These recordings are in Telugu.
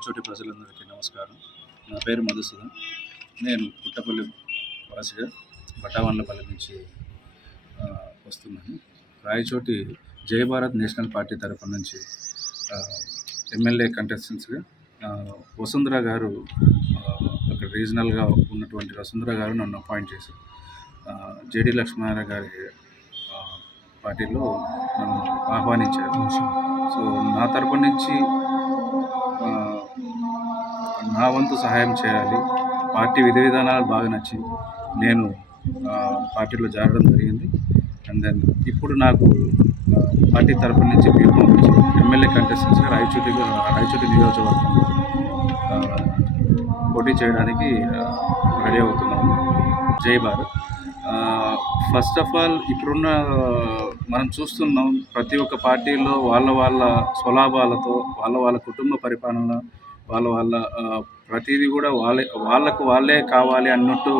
రాయచోటి ప్రజలందరికీ నమస్కారం. నా పేరు మధుసూదన్. నేను పుట్టపల్లి వాసిగా బట్టావన్లపల్లి నుంచి వస్తున్నాను. రాయచోటి జై భారత్ నేషనల్ పార్టీ తరఫు నుంచి ఎమ్మెల్యే కంటెస్టెంట్స్గా వసుంధర గారు అక్కడ రీజనల్గా ఉన్నటువంటి వసుంధర గారు నన్ను అపాయింట్ చేశారు. జేడి లక్ష్మీనారాయణ గారి పార్టీలో నన్ను ఆహ్వానించారు. సో నా తరపు నుంచి నా వంతు సహాయం చేయాలి. పార్టీ విధి విధానాలు బాగా నచ్చి నేను పార్టీలో చేరడం జరిగింది. అండ్ దెన్ ఇప్పుడు నాకు పార్టీ తరపు నుంచి పిలుపు పంపించి ఎమ్మెల్యే కంటెస్టెంట్స్గా రాయచోటి రాయచోటి నియోజకవర్గంలో పోటీ చేయడానికి రెడీ అవుతున్నాము జై భారత్. ఫస్ట్ ఆఫ్ ఆల్ ఇప్పుడున్న మనం చూస్తున్నాం ప్రతి ఒక్క పార్టీలో వాళ్ళ వాళ్ళ స్వలాభాలతో వాళ్ళ వాళ్ళ కుటుంబ పరిపాలన వాళ్ళ వాళ్ళ ప్రతిదీ కూడా వాళ్ళే వాళ్ళకు వాళ్ళే కావాలి అన్నట్టు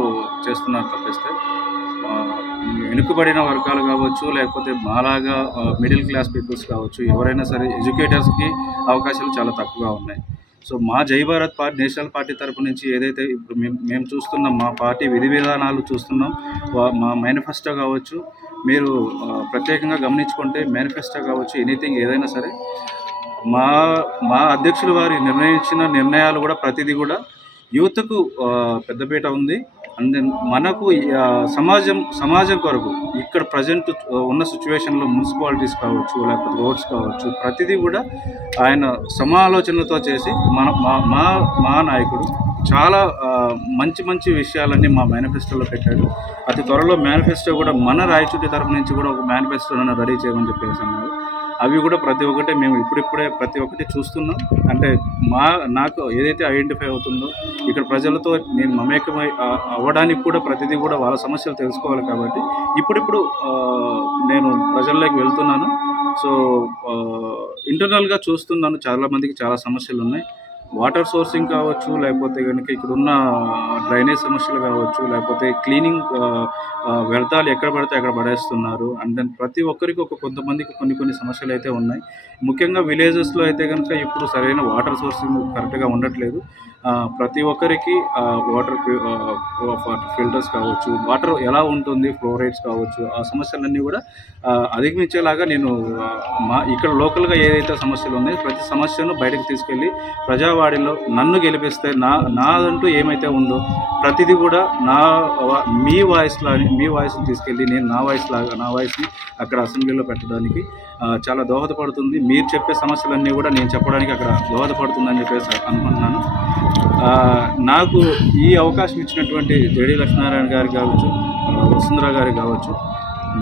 చేస్తున్నారు తప్పిస్తే వెనుకబడిన వర్గాలు కావచ్చు లేకపోతే మాలాగా మిడిల్ క్లాస్ పీపుల్స్ కావచ్చు ఎవరైనా సరే ఎడ్యుకేటర్స్కి అవకాశాలు చాలా తక్కువగా ఉన్నాయి. సో మా జై భారత్ పార్టీ నేషనల్ పార్టీ తరపు నుంచి ఏదైతే ఇప్పుడు మేము మేము చూస్తున్నాం మా పార్టీ విధి విధానాలు చూస్తున్నాం వా- మా మేనిఫెస్టో కావచ్చు మీరు ప్రత్యేకంగా గమనించుకుంటే మేనిఫెస్టో కావచ్చు ఎనీథింగ్ ఏదైనా సరే మా మా అధ్యక్షులు వారి నిర్ణయించిన నిర్ణయాలు కూడా ప్రతిదీ కూడా యువతకు పెద్దపీట ఉంది. అండ్ మనకు సమాజం సమాజం కొరకు ఇక్కడ ప్రజెంట్ ఉన్న సిచ్యువేషన్లో మున్సిపాలిటీస్ కావచ్చు లేకపోతే రోడ్స్ కావచ్చు ప్రతిదీ కూడా ఆయన సమాలోచనలతో చేసి మన మా మా మా నాయకుడు చాలా మంచి మంచి విషయాలన్నీ మా మేనిఫెస్టోలో పెట్టాడు. అతి త్వరలో మేనిఫెస్టో కూడా మన రాయచూటి తరపు నుంచి కూడా ఒక మేనిఫెస్టోను రెడీ చేయమని చెప్పేసి అన్నారు. అవి కూడా ప్రతి ఒక్కటే మేము ఇప్పుడిప్పుడే ప్రతి ఒక్కటి చూస్తున్నాం. అంటే మా నాకు ఏదైతే ఐడెంటిఫై అవుతుందో ఇక్కడ ప్రజలతో నేను మమేకమై అవ్వడానికి కూడా ప్రతిదీ కూడా వాళ్ళ సమస్యలు తెలుసుకోవాలి కాబట్టి ఇప్పుడిప్పుడు నేను ప్రజల్లోకి వెళ్తున్నాను. సో ఇంటర్నల్గా చూస్తున్నాను. చాలా మందికి చాలా సమస్యలు ఉన్నాయి వాటర్ సోర్సింగ్ కావచ్చు లేకపోతే కనుక ఇక్కడున్న డ్రైనేజ్ సమస్యలు కావచ్చు లేకపోతే క్లీనింగ్ వ్యర్థాలు ఎక్కడ పడితే అక్కడ పడేస్తున్నారు. అండ్ దెన్ ప్రతి ఒక్కరికి ఒక కొంతమందికి కొన్ని కొన్ని సమస్యలు అయితే ఉన్నాయి. ముఖ్యంగా విలేజెస్లో అయితే కనుక ఇప్పుడు సరైన వాటర్ సోర్సింగ్ కరెక్ట్గా ఉండట్లేదు. ప్రతి ఒక్కరికి వాటర్ ఫిల్టర్స్ కావచ్చు వాటర్ ఎలా ఉంటుంది ఫ్లోరైడ్స్ కావచ్చు ఆ సమస్యలన్నీ కూడా అధిగమించేలాగా నేను మా ఇక్కడ లోకల్గా ఏదైతే సమస్యలు ఉన్నాయో ప్రతి సమస్యను బయటకు తీసుకెళ్ళి ప్రజా వాడిలో నన్ను గెలిపిస్తే నా నాదంటూ ఏమైతే ఉందో ప్రతిదీ కూడా నా మీ వాయిస్లో మీ వాయిస్ని తీసుకెళ్ళి నేను నా వాయిస్ లాగా నా వాయిస్ని అక్కడ అసెంబ్లీలో పెట్టడానికి చాలా దోహదపడుతుంది. మీరు చెప్పే సమస్యలన్నీ కూడా నేను చెప్పడానికి అక్కడ దోహదపడుతుందని చెప్పేసి అనుకుంటున్నాను. నాకు ఈ అవకాశం ఇచ్చినటువంటి జేడి లక్ష్మీనారాయణ గారు కావచ్చు వసుంధర గారు కావచ్చు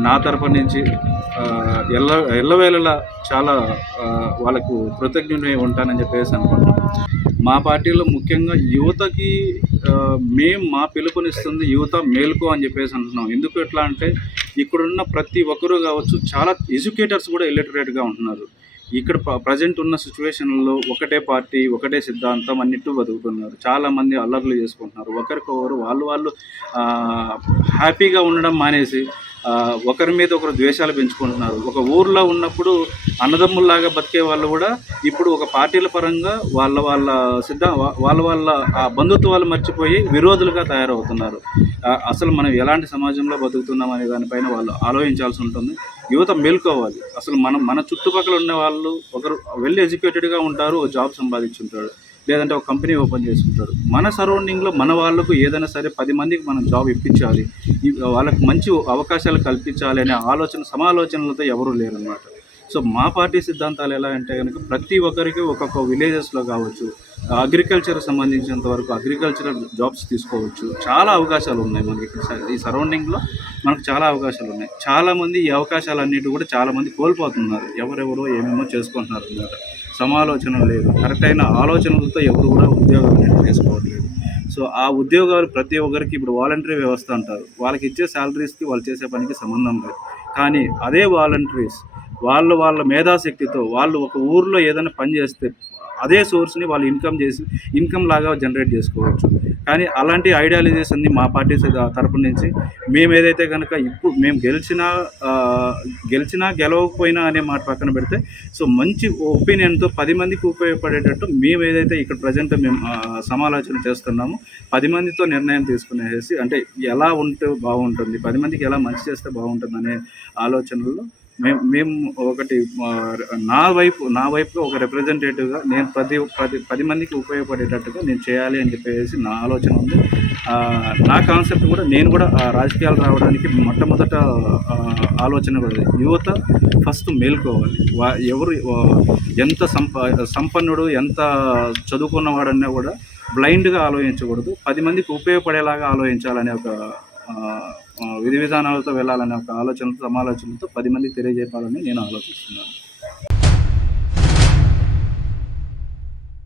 నా తరపు నుంచి ఎల్ల ఎల్లవేళలా చాలా వాళ్ళకు కృతజ్ఞుడై ఉంటానని చెప్పేసి అనుకుంటున్నాను మా పార్టీలో ముఖ్యంగా యువతకి మేము మేం మా పిలుపునిస్తుంది యువత మేలుకో అని చెప్పేసి అంటున్నాం. ఎందుకు ఎట్లా అంటే ఇక్కడున్న ప్రతి ఒక్కరూ కావచ్చు చాలా ఎడ్యుకేటర్స్ కూడా ఇల్లిటరేట్గా ఉంటున్నారు. ఇక్కడ ప్రజెంట్ ఉన్న సిచ్యువేషన్లో ఒకటే పార్టీ ఒకటే సిద్ధాంతం అన్నిట్టు బతుకుతున్నారు. చాలామంది అల్లర్లు చేసుకుంటున్నారు. ఒకరికొకరు వాళ్ళు వాళ్ళు హ్యాపీగా ఉండడం మానేసి ఒకరి మీద ఒకరు ద్వేషాలు పెంచుకుంటున్నారు. ఒక ఊర్లో ఉన్నప్పుడు అన్నదమ్ముల్లాగా బతికే వాళ్ళు కూడా ఇప్పుడు ఒక పార్టీల పరంగా వాళ్ళ వాళ్ళ సిద్ధ వాళ్ళ వాళ్ళ ఆ బంధుత్వాలు మర్చిపోయి విరోధులుగా తయారవుతున్నారు. అసలు మనం ఎలాంటి సమాజంలో బతుకుతున్నాం అనే దానిపైన వాళ్ళు ఆలోచించాల్సి ఉంటుంది. యువత మేల్కోవాలి. అసలు మనం మన చుట్టుపక్కల ఉన్న వాళ్ళు ఒకరు వెల్ ఎడ్యుకేటెడ్గా ఉంటారు జాబ్ సంపాదించుంటాడు. లేదంటే ఒక కంపెనీ ఓపెన్ చేసుకుంటారు. మన సరౌండింగ్లో మన వాళ్ళకు ఏదైనా సరే పది మందికి మనం జాబ్ ఇప్పించాలి. వాళ్ళకి మంచి అవకాశాలు కల్పించాలి అనే ఆలోచన సమాలోచనలతో ఎవరూ లేరన్నమాట. సో మా పార్టీ సిద్ధాంతాలు ఎలా అంటే కనుక ప్రతి ఒక్కరికి ఒక్కొక్క విలేజెస్లో కావచ్చు అగ్రికల్చర్ సంబంధించినంత వరకు అగ్రికల్చరల్ జాబ్స్ తీసుకోవచ్చు. చాలా అవకాశాలు ఉన్నాయి మనకి ఇక్కడ ఈ సరౌండింగ్లో మనకు చాలా అవకాశాలు ఉన్నాయి. చాలామంది ఈ అవకాశాలన్నిటి కూడా చాలామంది కోల్పోతున్నారు. ఎవరెవరో ఏమేమో చేసుకుంటున్నారు అన్నమాట. సమాలోచన లేదు. కరెక్ట్ అయిన ఆలోచనలతో ఎవరు కూడా ఉద్యోగాలు చేసుకోవట్లేదు. సో ఆ ఉద్యోగాలు ప్రతి ఒక్కరికి ఇప్పుడు వాలంటరీ వ్యవస్థ అంటారు. వాళ్ళకి ఇచ్చే శాలరీస్కి వాళ్ళు చేసే పనికి సంబంధం లేదు. కానీ అదే వాలంటరీస్ వాళ్ళు వాళ్ళ మేధాశక్తితో వాళ్ళు ఒక ఊర్లో ఏదైనా పని చేస్తే అదే సోర్స్ని వాళ్ళు ఇన్కమ్ చేసి ఇన్కమ్ లాగా జనరేట్ చేసుకోవచ్చు. కానీ అలాంటి ఐడియాలజీస్ అన్ని మా పార్టీ తరపు నుంచి మేము ఏదైతే కనుక ఇప్పుడు మేము గెలిచినా గెలిచినా గెలవకపోయినా అనే మాట పక్కన పెడితే సో మంచి ఒపీనియన్తో పది మందికి ఉపయోగపడేటట్టు మేము ఏదైతే ఇక్కడ ప్రజెంట్ మేము సమాలోచన చేస్తున్నామో పది మందితో నిర్ణయం తీసుకునేసి అంటే ఎలా ఉంటే బాగుంటుంది పది మందికి ఎలా మంచి చేస్తే బాగుంటుంది అనే ఆలోచనలో మేము మేము ఒకటి నా వైపు నా వైపులో ఒక రిప్రజెంటేటివ్గా నేను ప్రతి ప్రతి పది మందికి ఉపయోగపడేటట్టుగా నేను చేయాలి అని చెప్పేసి నా ఆలోచన ఉంది. నా కాన్సెప్ట్ కూడా నేను కూడా ఆ రాజకీయాలు రావడానికి మొట్టమొదట ఆలోచన కూడా యువత ఫస్ట్ మేల్కోవాలి. వా ఎవరు ఎంత సంప సంపన్నుడు ఎంత చదువుకున్నవాడన్నా కూడా బ్లైండ్గా ఆలోచించకూడదు. పది మందికి ఉపయోగపడేలాగా ఆలోచించాలనే ఒక విధి విధానాలతో వెళ్ళాలనే ఒక ఆలోచనతో సమాలోచనతో పది మందికి తెలియజేయాలని నేను ఆలోచిస్తున్నాను.